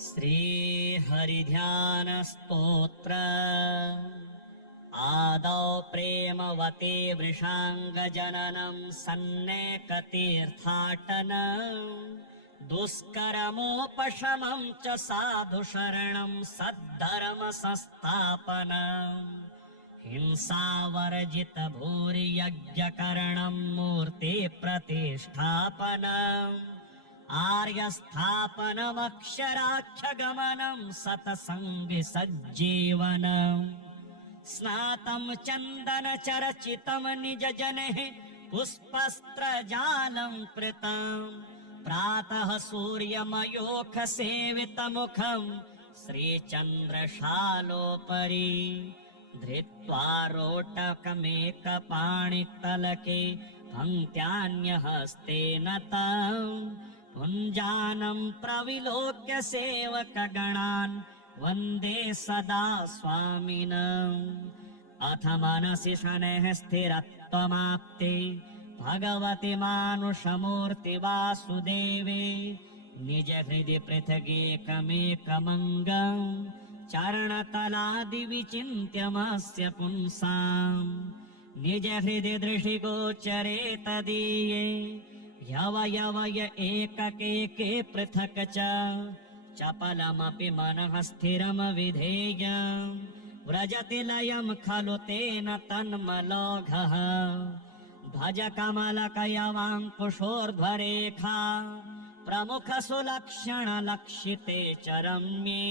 श्रीहरिध्यानस्तोत्र आदौ प्रेमवते वृषाङ्गजननं सन्नेकतीर्थाटनं दुष्करमोपशमं च साधुशरणं सद्धर्मसंस्थापनम् हिंसावर्जितभूरियज्ञकरणं मूर्तिप्रतिष्ठापनम् आर्यस्थापनमक्षराख्यगमनं सतसङ्गसज्जीवनम् स्नातं चन्दनचर्चितं निजजनैः पुष्पस्त्रजालं कृतम् प्रातः सूर्यमयोखसेवितमुखं श्रीचन्द्रशालोपरि धृत्वा रोटकमेकपाणितलके पङ्क्त्यान्यहस्तेन तम् पुञ्जानं प्रविलोक्य सेवकगणान् वन्दे सदा स्वामिनम् अथ मनसि शनैः स्थिरत्वमाप्ते भगवति मानुषमूर्ति वासुदेवे निज हृदि पृथगेकमेकमङ्गम् चरणतलादिविचिन्त्यमस्य पुंसाम् निज हृदि दृशिगोचरे तदीये यवयवय एककेके पृथक् च चपलमपि मनः स्थिरम विधेयम् व्रजति लयं खलु तेन तन्मलौघः भज कमलकयवाङ्कुशोर्ध्वरेखा प्रमुख सुलक्षण लक्षिते च रम्ये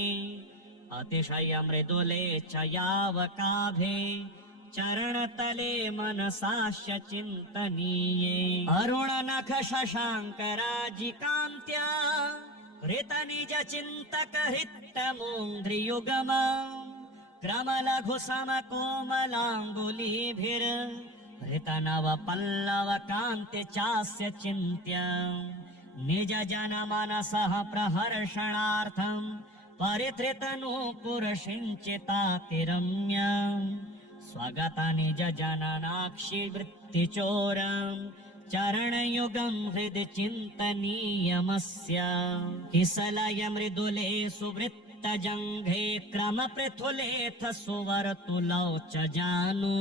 अतिशय मृदुले च यावकाभे चरणतले मनसास्य चिन्तनीये अरुणनख शशाङ्कराजिकान्त्या हृतनिज चिन्तक हृत्तमून्द्रियुगम क्रमलघु समकोमलाङ्गुलीभिर् हृतनव कान्ति चास्य चिन्त्य निज जन मनसः प्रहर्षणार्थम् परिधृतनूपुरसिञ्चितातिरम्य स्वगत निज जननाक्षि वृत्तिचोरम् चरणयुगं हृदि चिन्तनीयमस्य किसलय मृदुले सुवृत्तजङ्घे क्रम पृथुलेथ सुवर्तुलौ च जानु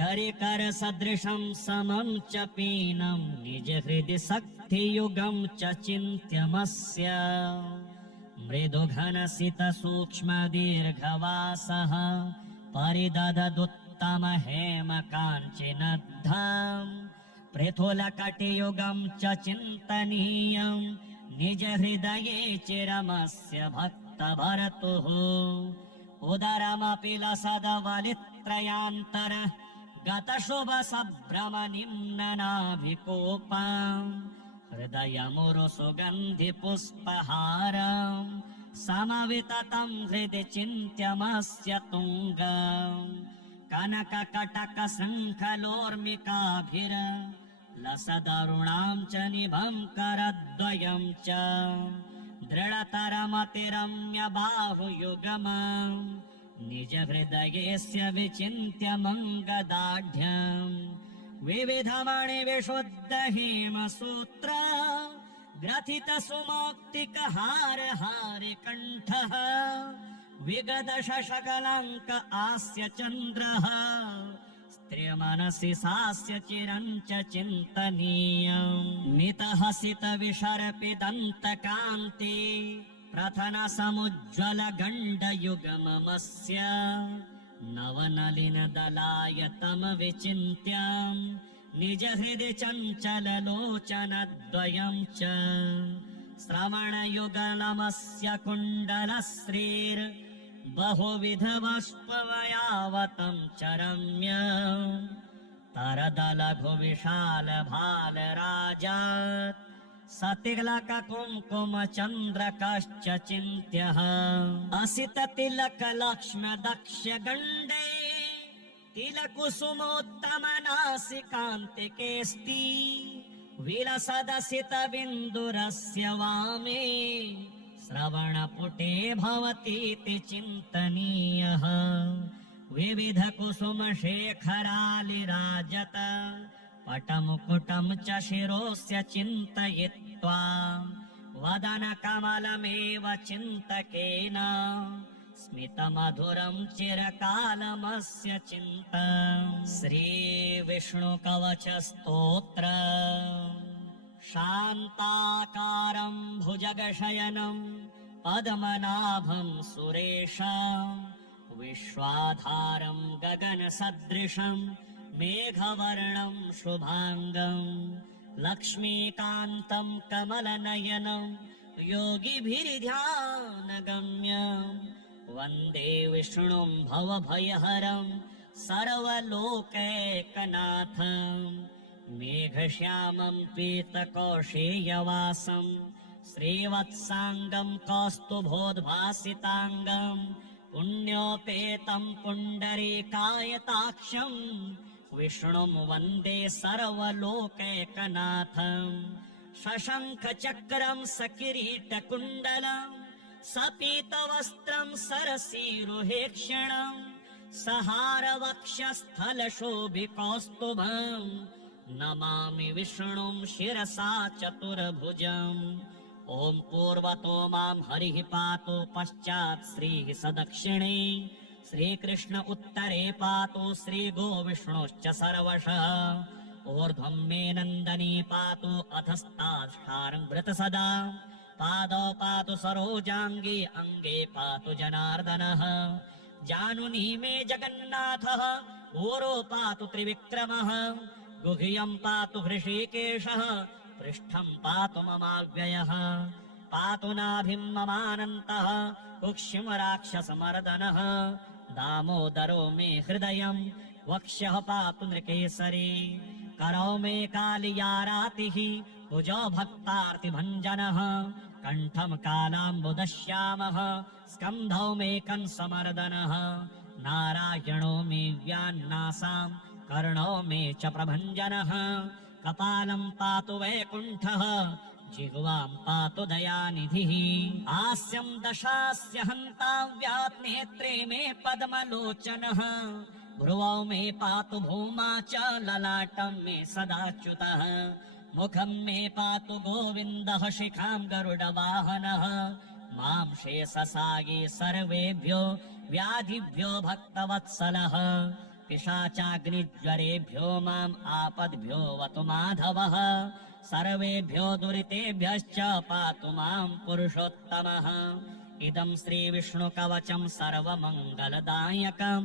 करिकर सदृशं समं च पीनं निज हृदि शक्तियुगं च चिन्त्यमस्य मृदुघनसित सूक्ष्म दीर्घवासः परिदधदुत्तम हेम काञ्चिनद्धम् पृथुलकटियुगं च चिन्तनीयं निज हृदये चिरमस्य भक्तभर्तुः उदरमपि लसदवलित्रयान्तर गतशुभ सभ्रम निम्ननाभिकोपम् हृदयमुरु सुगन्धि पुष्पहारम् समविततं हृदि चिन्त्यमस्य तुङ्गम् कनककटक शृङ्खलोर्मिकाभिर लसदरुणां च निभं करद्वयं च दृढतरमतिरम्य बाहुयुगमम् निज हृदयेस्य विचिन्त्य मङ्गदाढ्यम् विविधमणिविशुद्ध हेमसूत्र ग्रथित सुमौक्तिकहार हारिकण्ठः विगद शशकलङ्क आस्य चन्द्रः स्त्रियमनसि सास्य चिरं च चिन्तनीयम् मितहसित विशर्पिदन्तकान्ति प्रथन समुज्ज्वल गण्डयुगममस्य नवनलिनदलायतम विचिन्त्यम् निज हृदि चञ्चललोचनद्वयं च श्रवणयुगलमस्य कुण्डलश्रीर् बहुविधवष्पवयावतं च रम्य तरदलघु विशाल भालराजात् सतिलक कुङ्कुम चन्द्रकश्च चिन्त्यः असित तिलक लक्ष्म दक्ष गण्डे तिलकुसुमोत्तम नासिकान्तिकेऽस्ति विलसदसित बिन्दुरस्य वामे श्रवणपुटे भवतीति चिन्तनीयः विविध कुसुम शेखरालिराजत पटमुकुटं च शिरोस्य चिन्तयित्वा वदनकमलमेव चिन्तकेन स्मितमधुरं चिरकालमस्य चिन्ता श्रीविष्णुकवचस्तोत्र शान्ताकारं भुजगशयनं पद्मनाभं सुरेशं विश्वाधारं गगनसदृशं मेघवर्णं शुभाङ्गं लक्ष्मीकान्तं कमलनयनं योगिभिर्ध्यानगम्यं वन्दे विष्णुं भवभयहरं सर्वलोकैकनाथं मेघश्यामं पीतकौशेयवासं श्रीवत्साङ्गं कौस्तुभोद्भासिताङ्गं पुण्योपेतं पुण्डरीकायताक्षं विष्णुं वन्दे सर्वलोकैकनाथं शशङ्खचक्रं सकिरीटकुण्डलं सपीतवस्त्रं सरसीरुहेक्षणं सहारवक्षस्थलशोभिकौस्तुभं नमामि विष्णुं शिरसा चतुर्भुजम् ॐ पूर्वतो मां हरिः पातु पश्चात् श्रीः सदक्षिणे श्रीकृष्ण उत्तरे पातु श्रीगोविष्णुश्च सर्वशः ऊर्ध्वं मे नन्दनी पातु अधस्ताष्टारं सदा पादौ पातु सरोजाङ्गी अङ्गे पातु जनार्दनः जानुनी मे जगन्नाथः ऊरो पातु त्रिविक्रमः गुह्यं पातु हृषीकेशः पृष्ठं पातु ममाव्ययः पातु नाभिं ममानन्तः कुक्षिं राक्षसमर्दनः दामोदरो मे हृदयं वक्ष्यः पातु नृकेसरी करौ मे कालियारातिः भुजौ भक्तार्तिभञ्जनः कण्ठं कालाम्बुदश्यामः स्कन्धौ मे कंसमर्दनः नारायणो मे व्यान्नासां कर्णौ मे च प्रभञ्जनः कपालं पातु वैकुण्ठः जिह्वां पातु दयानिधिः हास्यं दशास्य हन्ताव्यात् नेत्रे मे पद्मलोचनः भ्रुवौ मे पातु भूमा च ललाटं मे सदाच्युतः मुखं मे पातु गोविन्दः शिखां गरुडवाहनः मां शेषसायी सर्वेभ्यो व्याधिभ्यो भक्तवत्सलः पिशाचाग्निज्वरेभ्यो माम् आपद्भ्यो वतु माधवः सर्वेभ्यो दुरितेभ्यश्च पातु मां पुरुषोत्तमः इदं श्रीविष्णुकवचं सर्वमङ्गलदायकं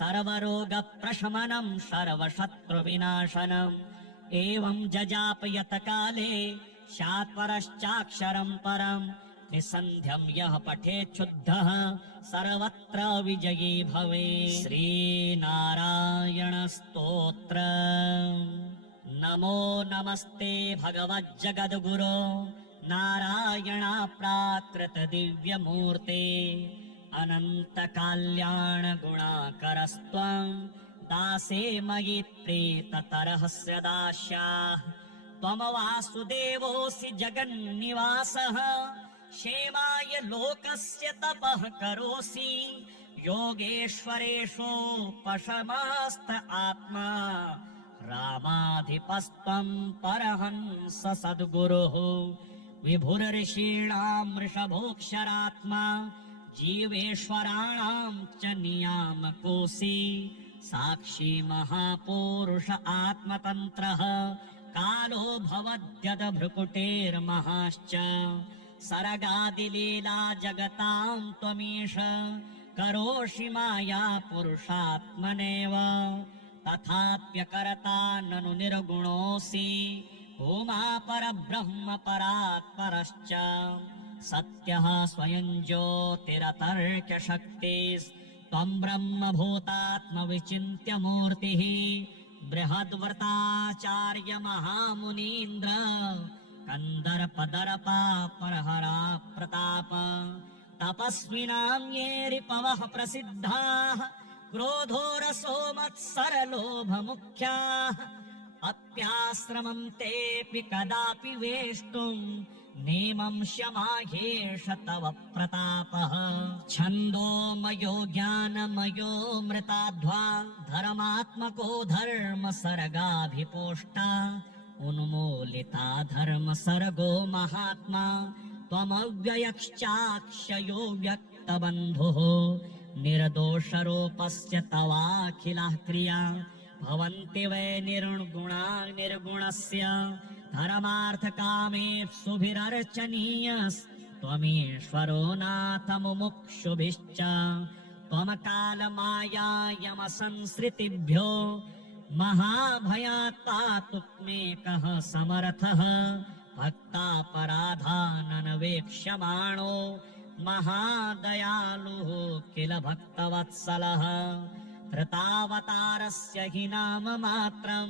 सर्वरोगप्रशमनं सर्वशत्रुविनाशनम् एवं जजापयत काले शात्परश्चाक्षरं परं त्रिसन्ध्यं यः पठेच्छुद्धः सर्वत्र विजयी भवेत्। श्रीनारायणस्तोत्र नमो नमस्ते भगवज्जगद्गुरो नारायणाप्राकृत दिव्यमूर्ते अनन्तकल्याणगुणाकरस्त्वं दासे मयि प्रीततरहस्य दास्याः त्वं वासुदेवोऽसि जगन्निवासः क्षेमाय लोकस्य तपः करोसि योगेश्वरेषोपशमस्त आत्मा रामाधिपस्त्वं परहंस सद्गुरुः विभुरऋषीणां वृषभोऽक्षरात्मा जीवेश्वराणां च नियामकोऽसि साक्षी महापुरुष आत्मतन्त्रः कालो भवद्यद्भ्रुकुटेर्महाश्च सर्गादिलीला जगतां त्वमीश करोषि माया पुरुषात्मनेव तथाप्यकर्ता ननु निर्गुणोऽसि भूमा परब्रह्म परात्परश्च सत्यः स्वयं ज्योतिरतर्क्यशक्तिस्त्वं ब्रह्मभूतात्मविचिन्त्य मूर्तिः बृहद्व्रताचार्य महामुनीन्द्र कन्दर्पदर्पा परहरा प्रताप तपस्विनां ये रिपवः प्रसिद्धाः क्रोधोरसो मत्सरलोभमुख्याः अप्याश्रमं तेऽपि कदापि वेष्टुं नेमं शमाह्येष तव प्रतापः छन्दोमयो ज्ञानमयो मृताध्वा धर्मात्मको धर्म सर्गाभिपोष्टा उन्मूलिता धर्म सर्गो महात्मा त्वमव्ययश्चाक्षयो व्यक्तबन्धुः निर्दोषरूपस्य तवाखिलाः क्रिया भवन्ति वै निर्गुणा निर्गुणस्य धर्मार्थकामेप्सुभिरर्चनीयस्त्वमीश्वरो नाथ मुमुक्षुभिश्च त्वमकालमायायमसंसृतिभ्यो महाभयात् पातुमेकः समर्थः भक्तापराधाननवेक्ष्यमाणो महादयालुः किल भक्तवत्सलः कृतावतारस्य हि नाम मात्रं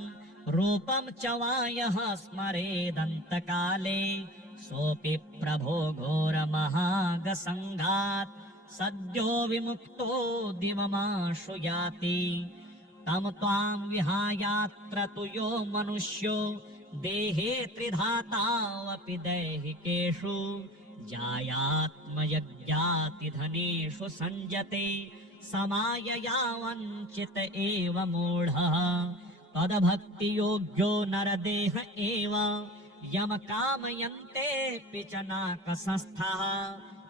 रूपं च वा यः स्मरेदन्तकाले सोऽपि प्रभो घोरमहागसङ्घात् सद्यो विमुक्तो दिवमाशु याति तं त्वां विहायात्र तु यो मनुष्यो देहे त्रिधातावपि दैहिकेषु जायात्मयज्ञातिधनेषु सञ्जते समायया वञ्चित एव मूढः तद्भक्तियोग्यो नरदेह एव यम कामयन्तेऽपि च नाकसंस्थः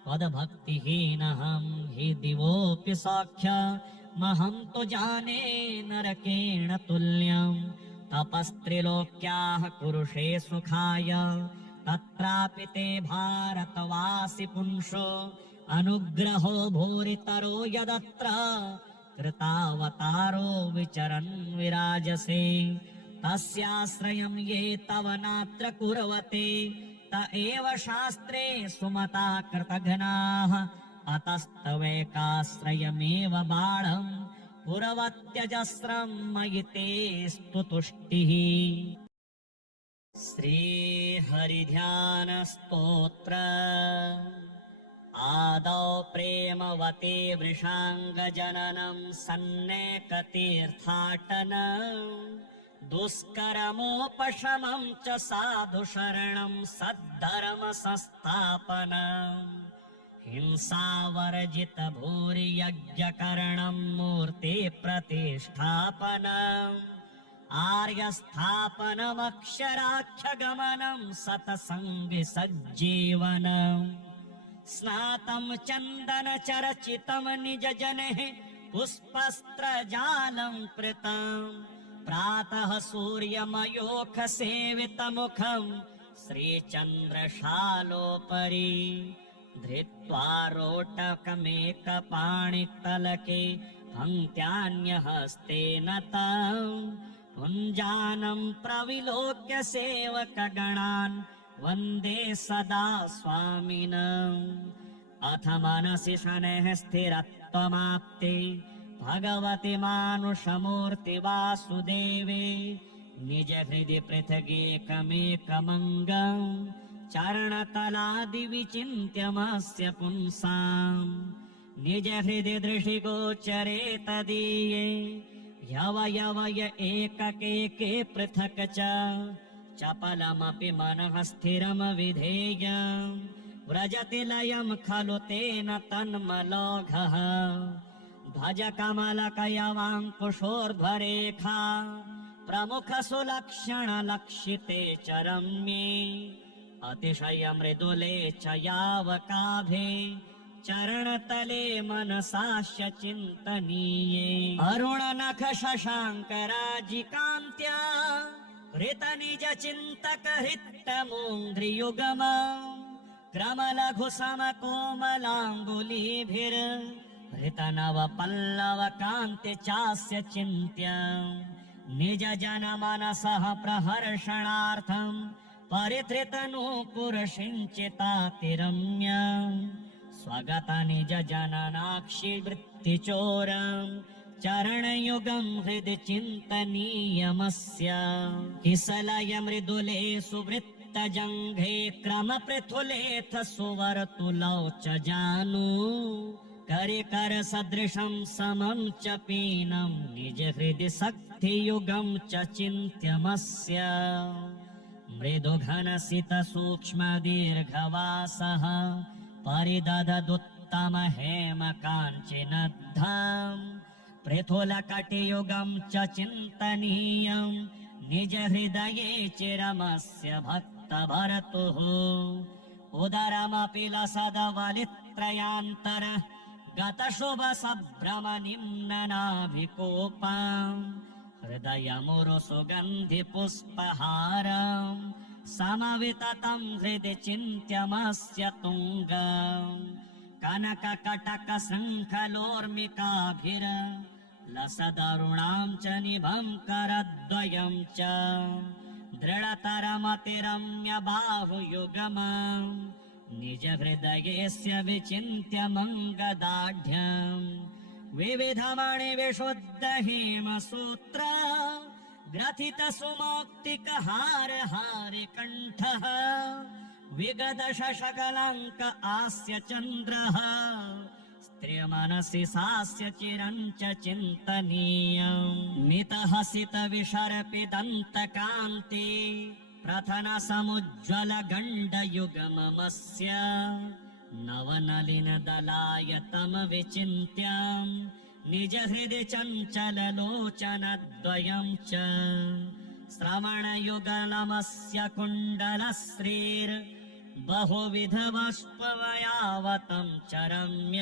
त्वद्भक्तिहीनहं हि दिवोऽपि सौख्यमहं तु जाने नरकेण तुल्यम् तपस्त्रिलोक्याः कुरुषे सुखाय तत्रापि ते भारतवासि पुंसो अनुग्रहो भूरितरो यदत्र कृतावतारो विचरन् विराजसे तस्याश्रयं ये तव नात्र कुर्वते त एव शास्त्रे सुमता कृतघ्नाः अतस्तवेकाश्रयमेव बाढं पुरवत्यजस्रं मयि ते स्तुतुष्टिः। श्रीहरिध्यानस्तोत्र आदौ प्रेमवते वृषाङ्गजननं सन्नेकतीर्थाटनं दुष्करमोपशमं च साधुशरणं सद्धर्मसंस्थापनम् हिंसावर्जितभूरियज्ञकरणं मूर्तिप्रतिष्ठापनम् आर्यस्थापनमक्षराख्यगमनं सतसङ्गसज्जीवनम् स्नातं चन्दनचर्चितं निजजनैः पुष्पस्त्रजालं कृतम् प्रातः सूर्यमयोखसेवितमुखं श्रीचन्द्रशालोपरि धृत्वा रोटकमेकपाणितलके पङ्क्त्यान्यहस्तेन तं पुञ्जानं प्रविलोक्य सेवकगणान् वन्दे सदा स्वामिनम् अथ मनसि शनैः स्थिरत्वमाप्ते भगवति मानुषमूर्ति वासुदेवे निज हृदि पृथगेकमेकमङ्गम् चरणतलादिविचिन्त्यमस्य पुंसाम् निज हृदि दृशिगोचरे तदीये यवयवय एककेके पृथक् च चपलमपि मनः स्थिरम विधेयम् व्रजति लयं खलु तेन तन्मलौघः भज कमलकयवाङ्कुशोर्ध्वरेखा प्रमुख सुलक्षण लक्षिते च रम्ये अतिशय मृदुले च यावकाभे चरणतले मनसास्य चिन्तनीये अरुणनख शशाङ्कराजिकान्त्या हृतनिज चिन्तक हृत्तमून्द्रियुगम क्रमलघु समकोमलाङ्गुलीभिर् हृतनव कान्ति चास्य चिन्त्य निज जन मनसः प्रहर्षणार्थं परिधृतनूपुरसिञ्चितातिरम्य स्वगत निज जननाक्षि वृत्तिचोरम् चरणयुगं हृदि चिन्तनीयमस्य किसलय मृदुले सुवृत्तजङ्घे क्रमपृथुलेथ सुवर्तुलौ च जानु करिकर सदृशं समं च पीनं निज हृदि शक्तियुगं च चिन्त्यमस्य मृदुघनसित सूक्ष्म दीर्घवासः परिदददुत्तम हेम काञ्चिनद्धम् पृथुलकटियुगं च चिन्तनीयं निज हृदये चिरमस्य भक्तभर्तुः उदरमपि लसदवलित्रयान्तर गतशुभसभ्रमनिम्ननाभिकोपाम् हृदयमुरुसुगन्धिपुष्पहारम् समविततम् हृदि चिन्त्यमस्य तुङ्गम् कनककटकशृङ्खलोर्मिकाभिर लसदरुणाम् च निभम् करद्वयम् च दृढतरमतिरम्य बाहुयुगमम् निज हृदयस्य विचिन्त्य मङ्गदाढ्यम् विविधमणिविशुद्ध हेमसूत्र ग्रथित सुमौक्तिकहार हारिकण्ठः विगद शशकलङ्क आस्य चन्द्रः स्त्रियमनसि सास्य चिरं च चिन्तनीयम् मितहसित विशर्पिदन्तकान्ति प्रथन समुज्ज्वल गण्डयुगममस्य नवनलिन दलायतम विचिन्त्यम् निज हृदि चञ्चल लोचनद्वयम् च श्रवणयुगलमस्य कुण्डलश्रीर् बहुविधवष्पवयावतं च रम्य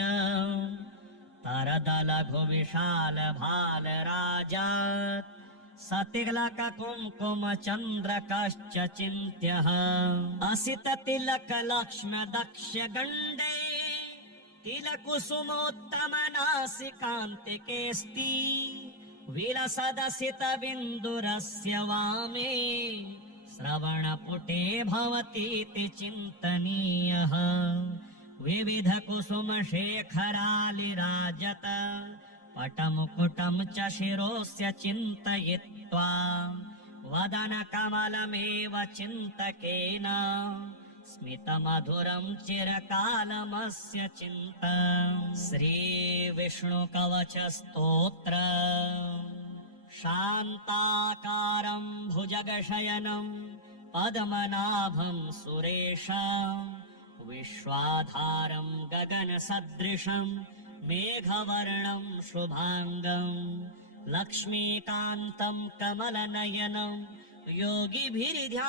तरदलघु विशाल भाल राजात् सतिलक कुङ्कुम चन्द्र कश्च चिन्त्यः असित तिलक लक्ष्म दक्ष गण्डे तिलकुसुमोत्तम नासिकान्तिकेऽस्ति विलसदसित बिन्दुरस्य वामे श्रवणपुटे भवतीति चिन्तनीयः विविध कुसुम शेखरालिराजत पटमुकुटं च शिरोस्य चिन्तयित्वा वदन कमलमेव चिन्तकेन स्मितमधुरं चिरकालमस्य चिन्तम् श्रीविष्णुकवच स्तोत्र शान्ताकारं भुजगशयनं पद्मनाभं सुरेशं विश्वाधारं गगनसदृशं मेघवर्णं शुभांगं लक्ष्मीकान्तं कमलनयनं योगिभिर्ध्यानगम्यं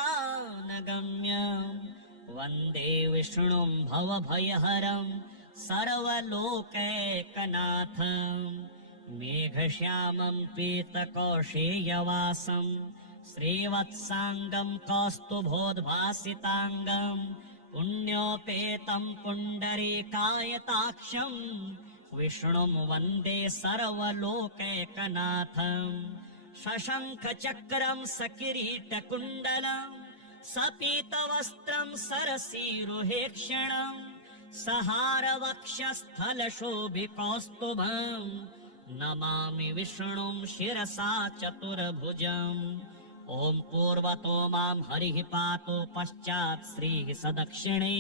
वन्दे विष्णुं भवभयहरं सर्वलोकैकनाथं मेघश्यामं पीतकौशेयवासं श्रीवत्साङ्गं कौस्तुभोद्भासिताङ्गं पुण्योपेतं पुण्डरीकायताक्षं विष्णुं वन्दे सर्वलोकैकनाथं शशङ्खचक्रं सकिरीटकुण्डलं सपीतवस्त्रं सरसीरुहेक्षणं सहारवक्षस्थलशोभिकौस्तुभं नमामि विष्णुं शिरसा चतुर्भुजम् ॐ पूर्वतो मां हरिः पातु पश्चात् श्रीः सदक्षिणे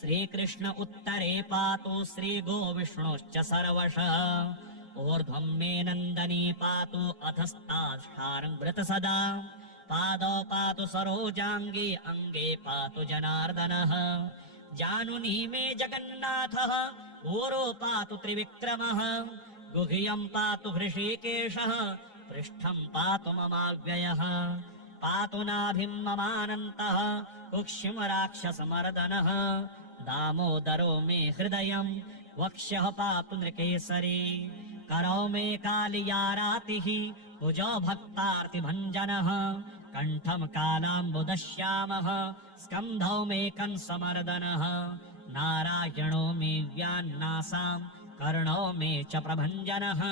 श्रीकृष्ण उत्तरे पातु श्रीगोविष्णुश्च सर्वशः ऊर्ध्वं मे नन्दनी पातु अधस्ताष्टारं सदा पादौ पातु सरोजाङ्गे अङ्गे पातु जनार्दनः जानुनी मे जगन्नाथः ऊरो पातु त्रिविक्रमः गुह्यं पातु हृषीकेशः पृष्ठं पातु ममाव्ययः पातु नाभिं ममानन्तः कुक्षिं राक्षसमर्दनः दामोदरो मे हृदयं वक्ष्यः पातु नृकेसरी करौ मे कालियारातिः भुजौ भक्तार्तिभञ्जनः कण्ठं कालाम्बुदश्यामः स्कन्धौ मे कंसमर्दनः नारायणो मे व्यान्नासां कर्णौ मे च प्रभञ्जनः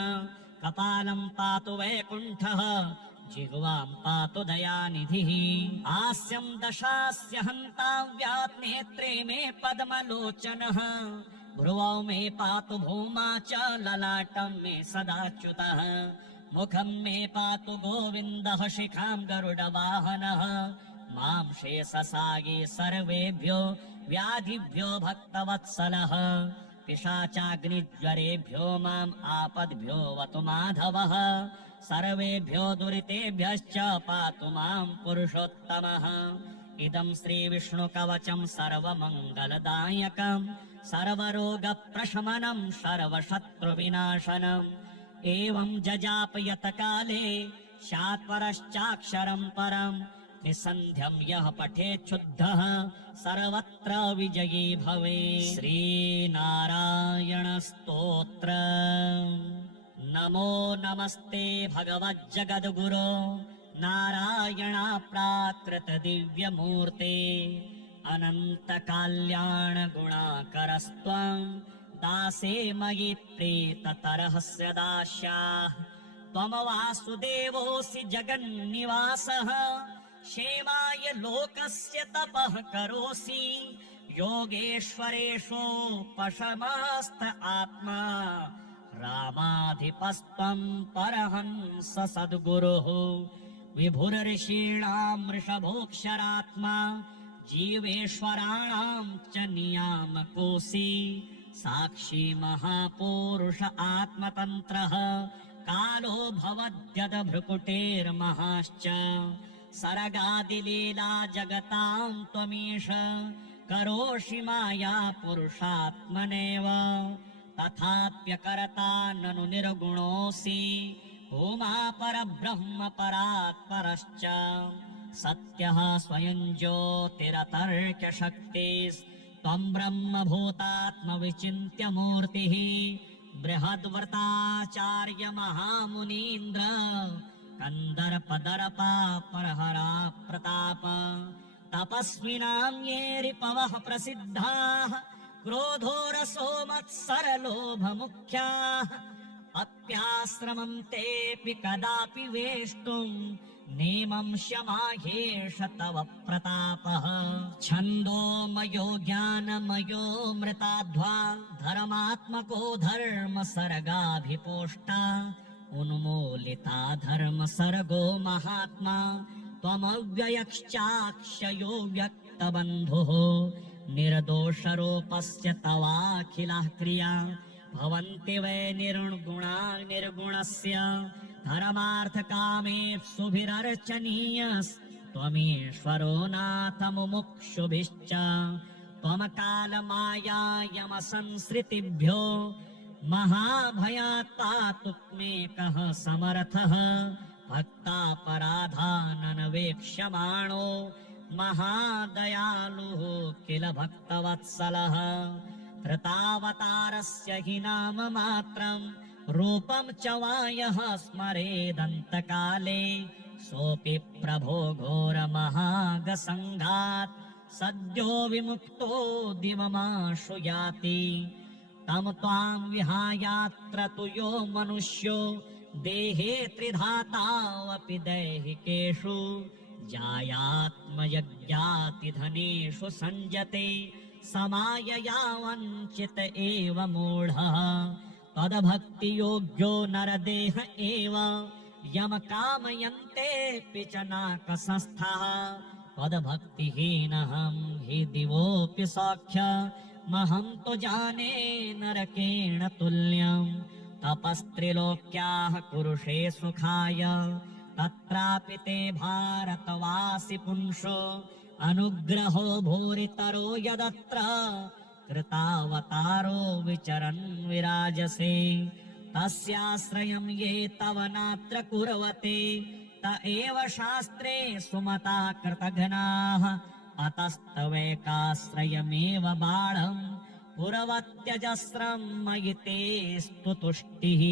कपालं पातु वैकुण्ठः जिह्वां पातु दयानिधिः हास्यं दशास्य हन्ताव्यात् नेत्रे मे पद्मलोचनः भ्रुवौ मे पातु भूमा च ललाटं मे सदाच्युतः मुखं मे पातु गोविन्दः शिखां गरुडवाहनः मां शेषसायि सर्वेभ्यो व्याधिभ्यो भक्तवत्सलः पिशाचाग्निज्वरेभ्यो माम् आपद्भ्यो वतु माधवः सर्वेभ्यो दुरितेभ्यश्च पातु मां पुरुषोत्तमः इदं श्रीविष्णुकवचं सर्वमङ्गलदायकं सर्वरोगप्रशमनं सर्वशत्रुविनाशनम् एवं जजापयत काले स्यात् परश्चाक्षरं परं त्रिसन्ध्यं यः पठेत् शुद्धः सर्वत्र विजयी भवेत्। श्रीनारायण स्तोत्र। नमो नमस्ते भगवज्जगद्गुरो नारायण प्राकृत दिव्यमूर्ते अनंत कल्याण गुणाकरस्त्वं दासे मयि प्रीततरहस्य दास्याः। त्वं वासुदेवोऽसि जगन्निवासः क्षेमाय लोकस्य तपः करोसि योगेश्वरेषोपशमस्त आत्मा रामाधिपस्त्वं परहंस सद्गुरुः विभुरऋषीणां वृषभोऽक्षरात्मा जीवेश्वराणां च नियामकोऽसि साक्षी महापुरुष आत्मतन्त्रः कालो भवद्यद्भ्रुकुटेर्महाश्च सर्गादिलीला जगतां त्वमीश करोषि माया पुरुषात्मनेव तथाप्यकर्ता ननु निर्गुणोऽसि भूमा परब्रह्म परात्परश्च सत्यः स्वयं ज्योतिरतर्क्यशक्तिस्त्वं ब्रह्मभूतात्मविचिन्त्य मूर्तिः बृहद्व्रताचार्य महामुनीन्द्र कन्दर्पदर्पा परहरा प्रताप तपस्विनां ये रिपवः प्रसिद्धाः क्रोधो रसो मत्सरलोभमुख्याः अप्याश्रमं तेऽपि कदापि वेष्टुं नेमं शमाह्येष तव प्रतापः छन्दोमयो ज्ञानमयो मृताध्वा धर्मात्मको धर्म सर्गाभिपोष्टा उन्मूलिता धर्म सर्गो महात्मा त्वमव्ययश्चाक्षयो व्यक्तबन्धुः निर्दोषरूपस्य तवाखिलाः क्रिया भवन्ति वै निर्गुणा निर्गुणस्य धर्मार्थकामेप्सुभिरर्चनीयस्त्वमीश्वरो नाथ मुमुक्षुभिश्च त्वमकालमायायमसंसृतिभ्यो महाभयात् पातुमेकः समर्थः भक्तापराधाननवेक्ष्यमाणो महादयालुः किल भक्तवत्सलः कृतावतारस्य हि नाम मात्रम् रूपं च वा यः स्मरेदन्तकाले सोऽपि प्रभो घोरमहागसङ्घात् सद्यो विमुक्तो दिवमाशु याति तं त्वां विहायात्र तु यो मनुष्यो देहे त्रिधातावपि दैहिकेषु जायात्मयज्ञातिधनेषु सञ्जते समायया वञ्चित एव मूढः तद्भक्तियोग्यो नरदेह एव यम कामयन्तेऽपि च नाकसंस्थः तद्भक्तिहीनहं हि दिवोऽपि सौख्यमहं तु जाने नरकेण तुल्यं तपस्त्रिलोक्याः कुरुषे सुखाय तत्रापि ते भारतवासि पुंसो अनुग्रहो भूरितरो यदत्र कृतावतारो विचरन् विराजसे तस्याश्रयं ये तव नात्र कुर्वते त एव शास्त्रे सुमता कृतघ्नाः अतस्तवेकाश्रयमेव बाढं कुर्वत्यजस्रं मयि ते स्तुतुष्टिः।